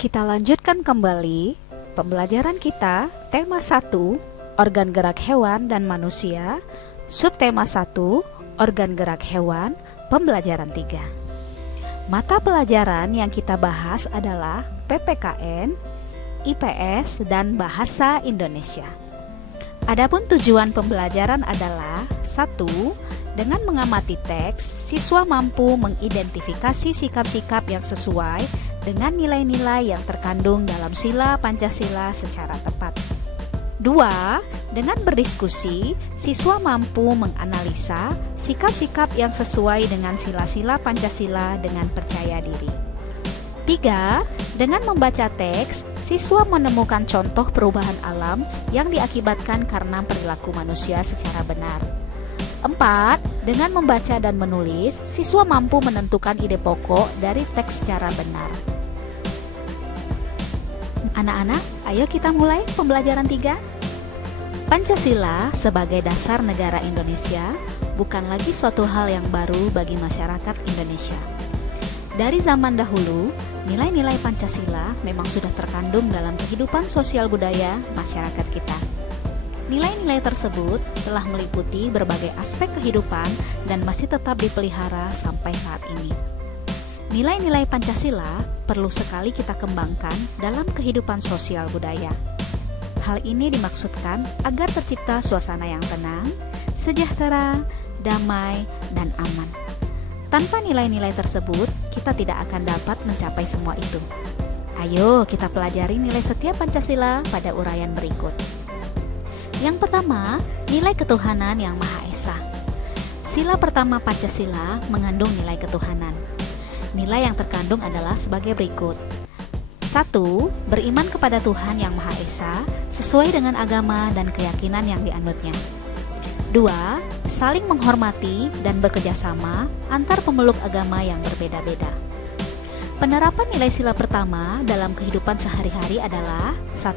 Kita lanjutkan kembali pembelajaran kita, tema 1, organ gerak hewan dan manusia, subtema 1, organ gerak hewan, pembelajaran 3. Mata pelajaran yang kita bahas adalah PPKN, IPS, dan Bahasa Indonesia. Adapun tujuan pembelajaran adalah 1. Dengan mengamati teks, siswa mampu mengidentifikasi sikap-sikap yang sesuai dengan nilai-nilai yang terkandung dalam sila Pancasila secara tepat. 2. Dengan berdiskusi, siswa mampu menganalisa sikap-sikap yang sesuai dengan sila-sila Pancasila dengan percaya diri. 3. Dengan membaca teks, siswa menemukan contoh perubahan alam yang diakibatkan karena perilaku manusia secara benar. 4. Dengan membaca dan menulis, siswa mampu menentukan ide pokok dari teks secara benar. Anak-anak, ayo kita mulai pembelajaran 3. Pancasila sebagai dasar negara Indonesia bukan lagi suatu hal yang baru bagi masyarakat Indonesia. Dari zaman dahulu, nilai-nilai Pancasila memang sudah terkandung dalam kehidupan sosial budaya masyarakat kita. Nilai-nilai tersebut telah meliputi berbagai aspek kehidupan dan masih tetap dipelihara sampai saat ini. Nilai-nilai Pancasila perlu sekali kita kembangkan dalam kehidupan sosial budaya. Hal ini dimaksudkan agar tercipta suasana yang tenang, sejahtera, damai, dan aman. Tanpa nilai-nilai tersebut, kita tidak akan dapat mencapai semua itu. Ayo kita pelajari nilai setiap Pancasila pada uraian berikut. Yang pertama, nilai ketuhanan yang Maha Esa. Sila pertama Pancasila mengandung nilai ketuhanan. Nilai yang terkandung adalah sebagai berikut. 1. Beriman kepada Tuhan yang Maha Esa sesuai dengan agama dan keyakinan yang dianutnya. 2. Saling menghormati dan bekerjasama antar pemeluk agama yang berbeda-beda. Penerapan nilai sila pertama dalam kehidupan sehari-hari adalah 1.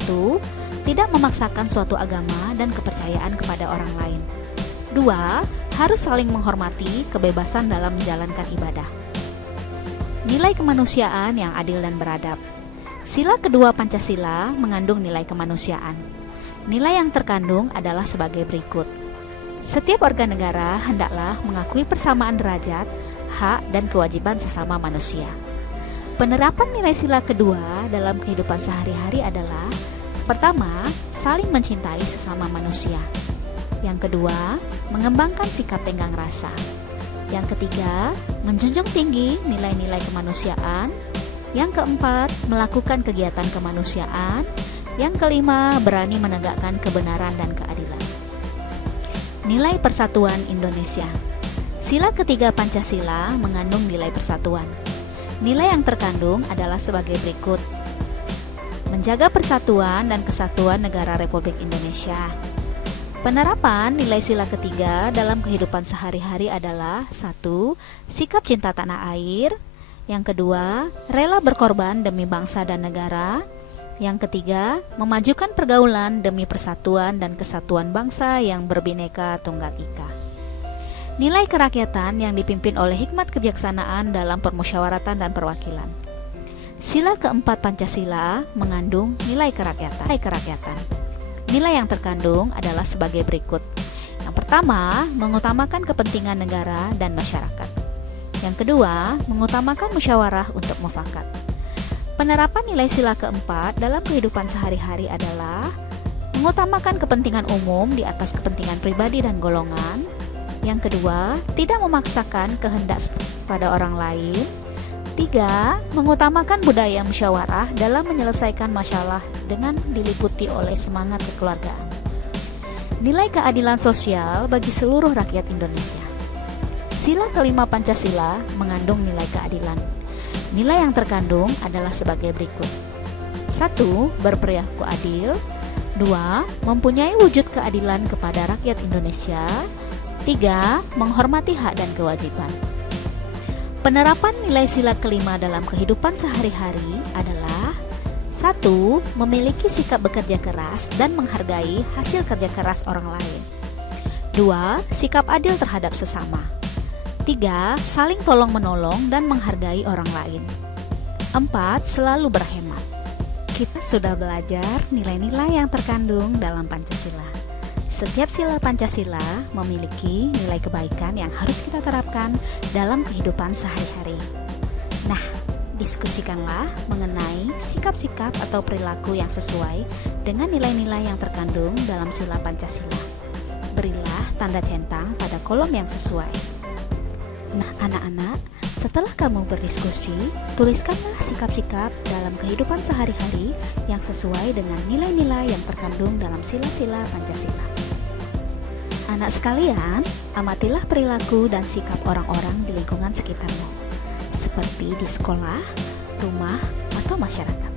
Tidak memaksakan suatu agama dan kepercayaan kepada orang lain. 2. Harus saling menghormati kebebasan dalam menjalankan ibadah. Nilai kemanusiaan yang adil dan beradab. Sila kedua Pancasila mengandung nilai kemanusiaan. Nilai yang terkandung adalah sebagai berikut. Setiap warga negara hendaklah mengakui persamaan derajat, hak, dan kewajiban sesama manusia. Penerapan nilai sila kedua dalam kehidupan sehari-hari adalah: pertama, saling mencintai sesama manusia. Yang kedua, mengembangkan sikap tenggang rasa. Yang ketiga, menjunjung tinggi nilai-nilai kemanusiaan. Yang keempat, melakukan kegiatan kemanusiaan. Yang kelima, berani menegakkan kebenaran dan keadilan. Nilai persatuan Indonesia. Sila ketiga Pancasila mengandung nilai persatuan. Nilai yang terkandung adalah sebagai berikut: menjaga persatuan dan kesatuan negara Republik Indonesia. Penerapan nilai sila ketiga dalam kehidupan sehari-hari adalah: 1. Sikap cinta tanah air. Yang kedua, rela berkorban demi bangsa dan negara. Yang ketiga, memajukan pergaulan demi persatuan dan kesatuan bangsa yang berbineka tunggal ika. Nilai kerakyatan yang dipimpin oleh hikmat kebijaksanaan dalam permusyawaratan dan perwakilan. Sila keempat Pancasila mengandung nilai kerakyatan. Nilai yang terkandung adalah sebagai berikut. Yang pertama, mengutamakan kepentingan negara dan masyarakat. Yang kedua, mengutamakan musyawarah untuk mufakat. Penerapan nilai sila keempat dalam kehidupan sehari-hari adalah: mengutamakan kepentingan umum di atas kepentingan pribadi dan golongan. Yang kedua, tidak memaksakan kehendak pada orang lain. 3. Mengutamakan budaya musyawarah dalam menyelesaikan masalah dengan diliputi oleh semangat kekeluargaan. Nilai keadilan sosial bagi seluruh rakyat Indonesia. Sila kelima Pancasila mengandung nilai keadilan. Nilai yang terkandung adalah sebagai berikut: 1. Berperilaku adil. 2. Mempunyai wujud keadilan kepada rakyat Indonesia. 3. Menghormati hak dan kewajiban. Penerapan nilai sila kelima dalam kehidupan sehari-hari adalah: 1. Memiliki sikap bekerja keras dan menghargai hasil kerja keras orang lain. 2. Sikap adil terhadap sesama. 3. Saling tolong-menolong dan menghargai orang lain. 4. Selalu berhemat. Kita sudah belajar nilai-nilai yang terkandung dalam Pancasila. Setiap sila Pancasila memiliki nilai kebaikan yang harus kita terapkan dalam kehidupan sehari-hari. Nah, diskusikanlah mengenai sikap-sikap atau perilaku yang sesuai dengan nilai-nilai yang terkandung dalam sila Pancasila. Berilah tanda centang pada kolom yang sesuai. Nah, anak-anak, setelah kamu berdiskusi, tuliskanlah sikap-sikap dalam kehidupan sehari-hari yang sesuai dengan nilai-nilai yang terkandung dalam sila-sila Pancasila. Anak sekalian, amatilah perilaku dan sikap orang-orang di lingkungan sekitarmu, seperti di sekolah, rumah, atau masyarakat.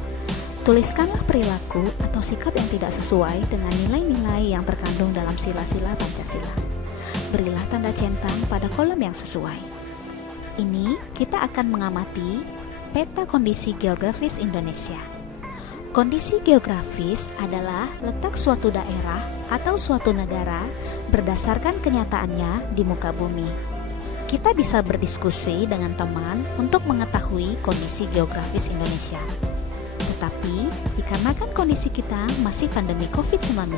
Tuliskanlah perilaku atau sikap yang tidak sesuai dengan nilai-nilai yang terkandung dalam sila-sila Pancasila. Berilah tanda centang pada kolom yang sesuai. Ini kita akan mengamati peta kondisi geografis Indonesia. Kondisi geografis adalah letak suatu daerah atau suatu negara berdasarkan kenyataannya di muka bumi. Kita bisa berdiskusi dengan teman untuk mengetahui kondisi geografis Indonesia. Tetapi dikarenakan kondisi kita masih pandemi COVID-19,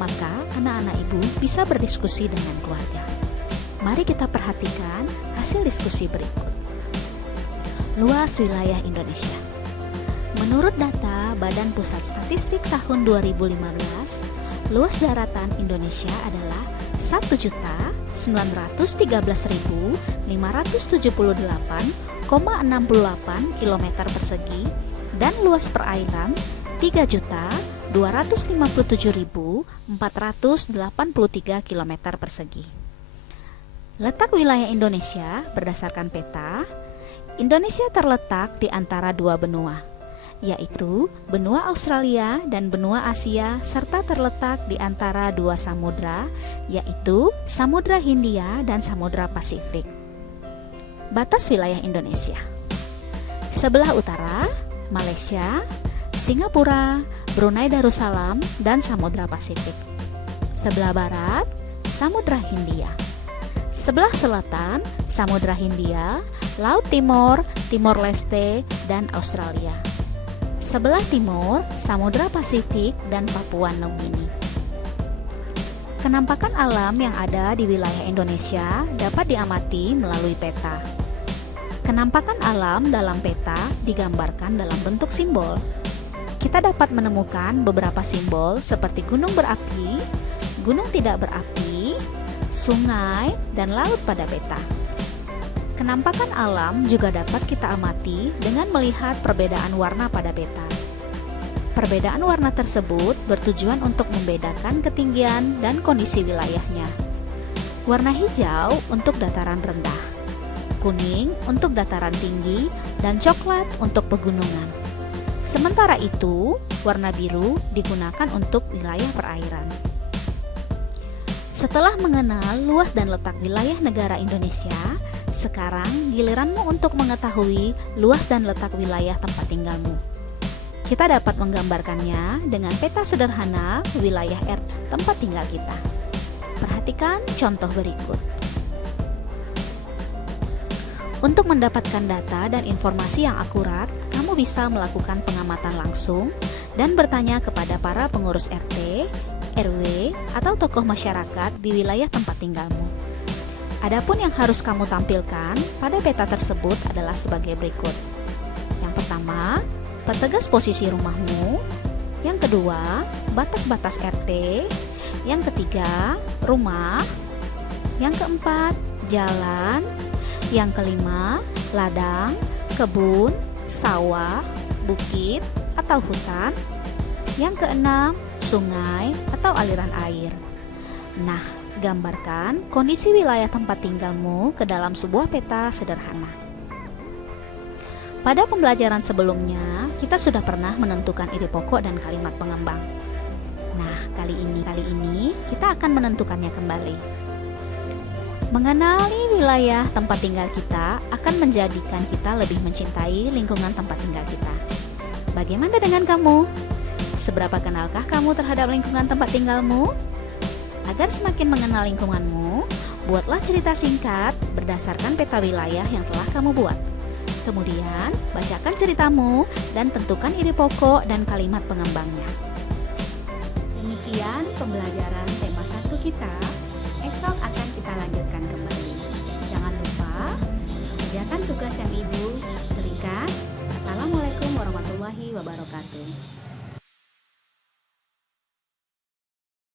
maka anak-anak ibu bisa berdiskusi dengan keluarga. Mari kita perhatikan hasil diskusi berikut. Luas wilayah Indonesia. Menurut data Badan Pusat Statistik tahun 2015, luas daratan Indonesia adalah 1.939.578,68 km persegi dan luas perairan 3.257.483 km persegi. Letak wilayah Indonesia berdasarkan peta, Indonesia terletak di antara dua benua, yaitu benua Australia dan benua Asia, serta terletak di antara dua samudra, yaitu Samudra Hindia dan Samudra Pasifik. Batas wilayah Indonesia. Sebelah utara, Malaysia, Singapura, Brunei Darussalam, dan Samudra Pasifik. Sebelah barat, Samudra Hindia. Sebelah selatan, Samudra Hindia, Laut Timor, Timor Leste, dan Australia. Sebelah timur, Samudra Pasifik dan Papua Nugini. Kenampakan alam yang ada di wilayah Indonesia dapat diamati melalui peta. Kenampakan alam dalam peta digambarkan dalam bentuk simbol. Kita dapat menemukan beberapa simbol seperti gunung berapi, gunung tidak berapi, sungai, dan laut pada peta. Kenampakan alam juga dapat kita amati dengan melihat perbedaan warna pada peta. Perbedaan warna tersebut bertujuan untuk membedakan ketinggian dan kondisi wilayahnya. Warna hijau untuk dataran rendah, kuning untuk dataran tinggi, dan coklat untuk pegunungan. Sementara itu, warna biru digunakan untuk wilayah perairan. Setelah mengenal luas dan letak wilayah negara Indonesia, sekarang giliranmu untuk mengetahui luas dan letak wilayah tempat tinggalmu. Kita dapat menggambarkannya dengan peta sederhana wilayah tempat tinggal kita. Perhatikan contoh berikut. Untuk mendapatkan data dan informasi yang akurat, kamu bisa melakukan pengamatan langsung dan bertanya kepada para pengurus RT, RW, atau tokoh masyarakat di wilayah tempat tinggalmu. Adapun yang harus kamu tampilkan pada peta tersebut adalah sebagai berikut. Yang pertama, pertegas posisi rumahmu. Yang kedua, batas-batas RT. Yang ketiga, rumah. Yang keempat, jalan. Yang kelima, ladang, kebun, sawah, bukit, atau hutan. Yang keenam, sungai atau aliran air. Nah, gambarkan kondisi wilayah tempat tinggalmu ke dalam sebuah peta sederhana. Pada pembelajaran sebelumnya, kita sudah pernah menentukan ide pokok dan kalimat pengembang. Nah, kali ini kita akan menentukannya kembali. Mengenali wilayah tempat tinggal kita akan menjadikan kita lebih mencintai lingkungan tempat tinggal kita. Bagaimana dengan kamu? Seberapa kenalkah kamu terhadap lingkungan tempat tinggalmu? Agar semakin mengenal lingkunganmu, buatlah cerita singkat berdasarkan peta wilayah yang telah kamu buat. Kemudian, bacakan ceritamu dan tentukan ide pokok dan kalimat pengembangnya. Demikian pembelajaran tema 1 kita. Esok akan kita lanjutkan kembali. Jangan lupa kerjakan tugas yang Ibu berikan. Assalamualaikum warahmatullahi wabarakatuh.